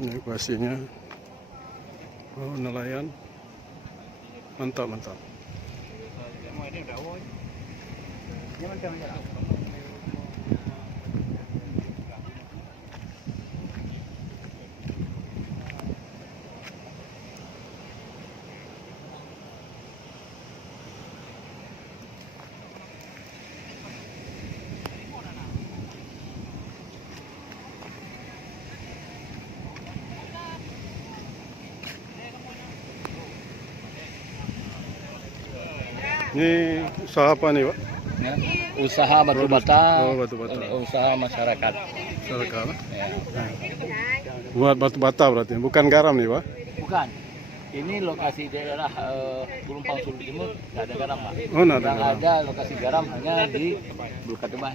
Ini evakuasinya. Oh, nelayan. Mantap, mantap. Ini usaha apa nih, Pak? Ya, usaha batu bata, Oh, batu bata. usaha masyarakat. Masyarakat. Ya. Nah, buat batu bata berarti, bukan garam nih, Pak? Bukan, ini lokasi daerah Pelumpang Sulu Timur, nggak ada garam, Pak. Oh, nggak ada Yang garam. ada lokasi garam hanya di Bulkatebah.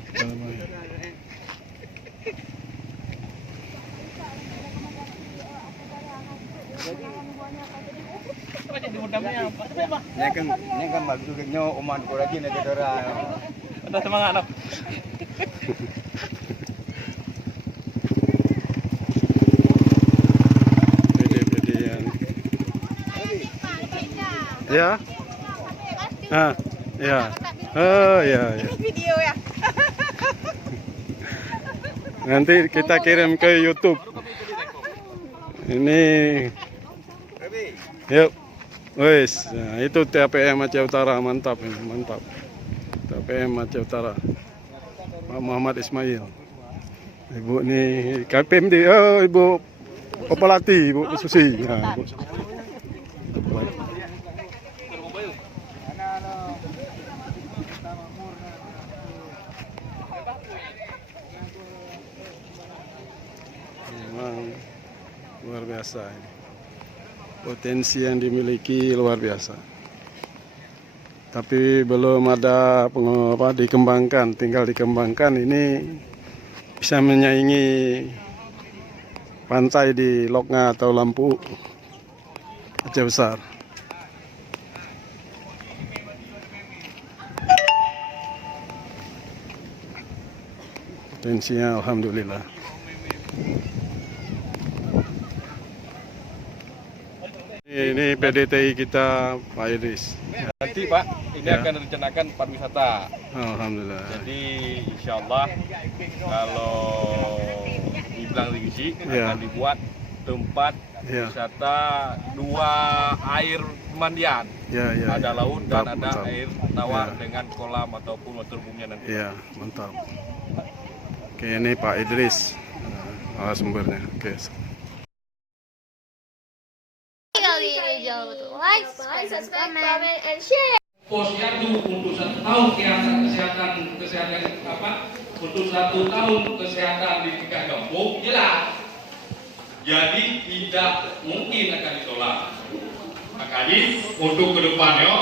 Ini kan bagus juga oman ko lagi na kita. Ada semangat, no? Pede-pedean. Ya. Ah, ya. Oh, ya, ya. Video ya. Nanti kita kirim ke YouTube. Ini. Yuk. Wes, nah, itu TPM Aceh Utara, mantap ini, mantap. TPM Aceh Utara. Pak Muhammad Ismail. Ibu nih KPM di, oh Ibu Kepalati, Ibu Susi. Nah, Ibu Kepalati. Memang luar biasa ini. Potensi yang dimiliki luar biasa. Tapi belum ada dikembangkan, tinggal dikembangkan ini bisa menyaingi pantai di Loknga atau Lampu Aceh Besar. Potensinya alhamdulillah. Ini PDTI kita Pak Idris. Nanti Pak, ini Ya. akan direncanakan pariwisata. Alhamdulillah. Jadi insya Allah kalau dibilang Rigisi Ya. akan dibuat tempat Ya. wisata dua air pemandian. Ya, ya. Ada laut dan Mantap, ada mantap. air tawar Ya. dengan kolam ataupun waterboomnya nanti. Iya, mantap. Oke, ini Pak Idris, sumbernya. Oke. Jangan lupa like, subscribe, comment, and share. Posyandu untuk 1 tahun kesehatan apa? Untuk 1 tahun kesehatan di tingkat kampung jelas. Jadi tidak mungkin akan ditolak. Makanya untuk kedepannya,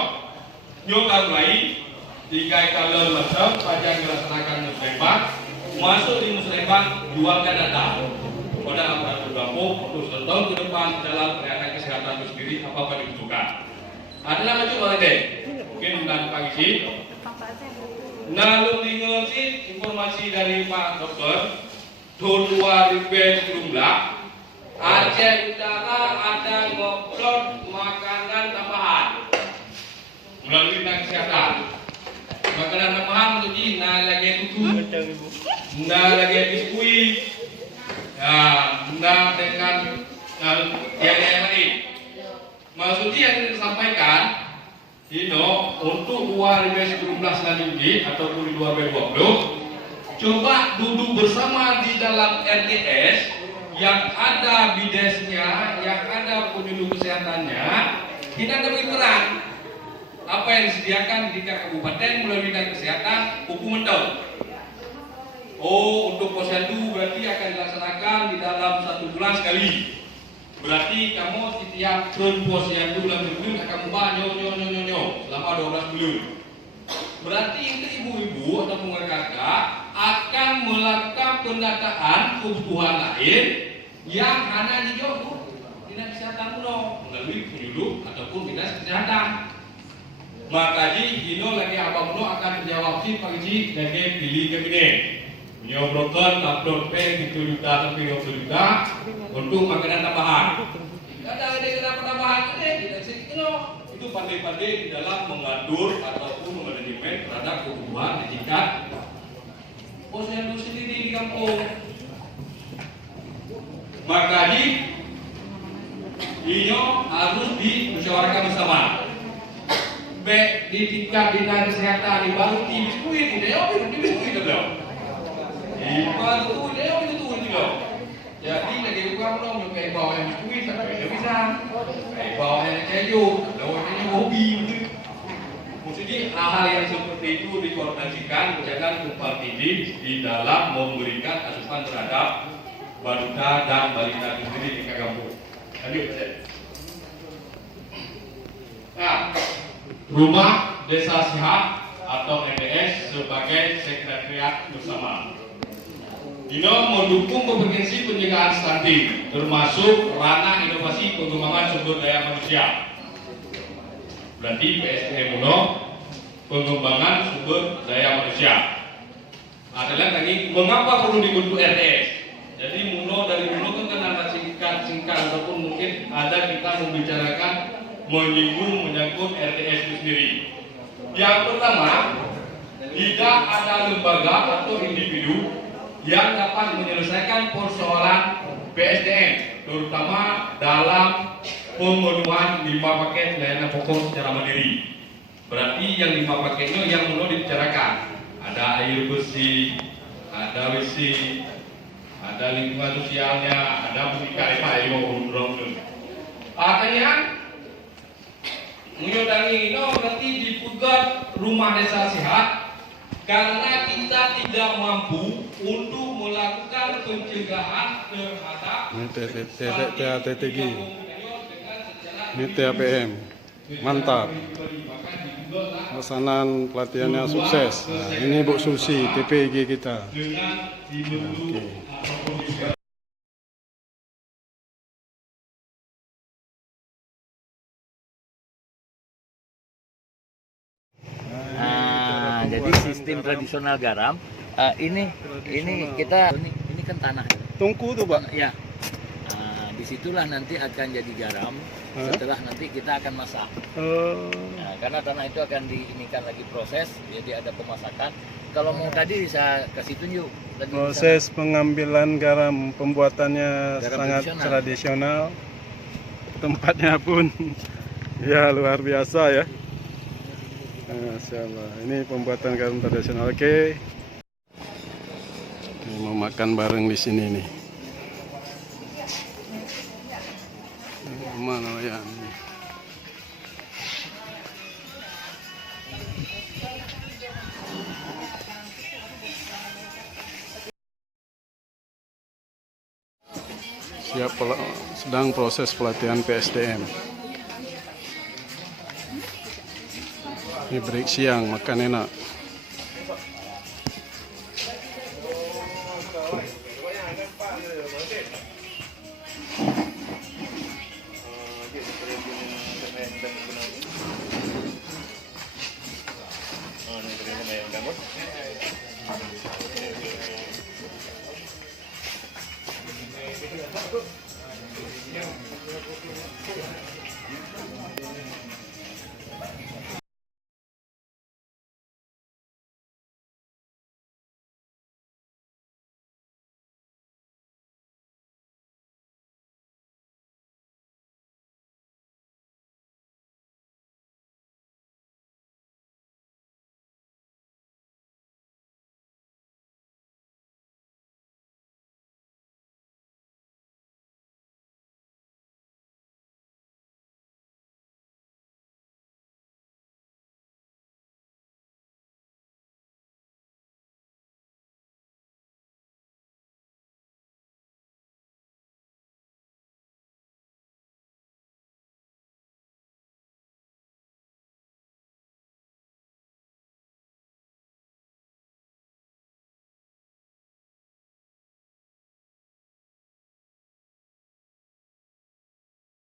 nyoba mulai jika kalau macam pajak dilaksanakan muslimah, masuk di muslimah jualkan data. Pada aparatur kampung untuk 1 tahun ke depan dalam pelayanan kesehatan itu sendiri apa dibutuhkan. Adalah macam mana deh? Mungkin bulan pagi. Nah, lu tinggal sih informasi dari Pak Dokter. Dua ribu jumlah. Aceh Utara ada ngobrol makanan tambahan melalui dinas kesehatan. Makanan tambahan untuk nah lagi tutu, nah lagi biskuit, nah dengan yang lain. Maksudnya yang disampaikan, untuk 2019 selanjutnya ataupun 2020, coba duduk bersama di dalam RTS yang ada bidesnya, yang ada penyuluh kesehatannya, kita lebih terang apa yang disediakan di kabupaten melalui dinas kesehatan hukum tahun. Oh, untuk posyandu berarti akan dilaksanakan di dalam 1 bulan sekali. Berarti kamu setiap turun posyandu dalam bulan akan membah nyo selama 12 bulan. Berarti itu ibu-ibu atau kakak akan melakukan pendataan kebutuhan lain yang hanya dijawab dinas kesehatan melalui penyuluh ataupun dinas kesehatan. Maka Hino lagi abang akan menjawab si pagi lagi pilih kabinet. menyobrokan upload pay 7 juta sampai 20 juta untuk makanan tambahan. Kadang ada kenapa tambahan tidak sedikit itu pandai-pandai di dalam mengatur ataupun memanajemen terhadap kebutuhan di tingkat posyandu sendiri di kampung. Maka ini harus dimusyawarahkan bersama. Baik di tingkat dinas kesehatan di baru di biskuit dia di biskuit beliau. Di baru dia itu juga. Jadi lagi bukan dong nyampe bawa yang biskuit sampai dia bisa. Bawa yang keju, lawannya hobi gitu. Maksudnya hal-hal yang seperti itu dikoordinasikan jangan tumpang tindih di dalam memberikan asupan terhadap balita dan balita itu sendiri di kampung. Lanjut. Nah, Rumah Desa Sehat atau RDS sebagai sekretariat bersama. Dino mendukung kompetensi pencegahan stunting, termasuk ranah inovasi pengembangan sumber daya manusia. Berarti PSDM pengembangan sumber daya manusia. Adalah tadi mengapa perlu dibentuk RDS? Jadi dari Muno kan ada singkat ataupun mungkin ada kita membicarakan menyangkut RDS itu sendiri. Yang pertama, tidak ada lembaga atau individu yang dapat menyelesaikan persoalan PSDM, terutama dalam pemenuhan 5 paket layanan pokok secara mandiri. Berarti yang 5 paketnya yang perlu dibicarakan. Ada air bersih, ada WC, ada lingkungan sosialnya, ada pendidikan artinya menyodangi berarti dipegat rumah desa sehat karena kita tidak mampu untuk melakukan pencegahan terhadap TATTG, ini TAPM, mantap. Pelaksanaan pelatihannya sukses. Nah, ini Bu Susi, TPG kita. Oke. Jadi sistem tradisional garam ini kita ini kan tanah. Tungku tuh Pak. Ya. Disitulah nanti akan jadi garam. Setelah nanti kita akan masak. Nah, karena tanah itu akan diinikan lagi proses, jadi ada pemasakan. Kalau mau tadi bisa kasih tunjuk. Tadi Proses pengambilan garam pembuatannya garam sangat tradisional. Tempatnya pun ya luar biasa ya. Masya Allah. Ini pembuatan garam tradisional. Oke. Ini mau makan bareng di sini nih. Mana ya? Sedang proses pelatihan PSDM. Ini break siang, makan enak.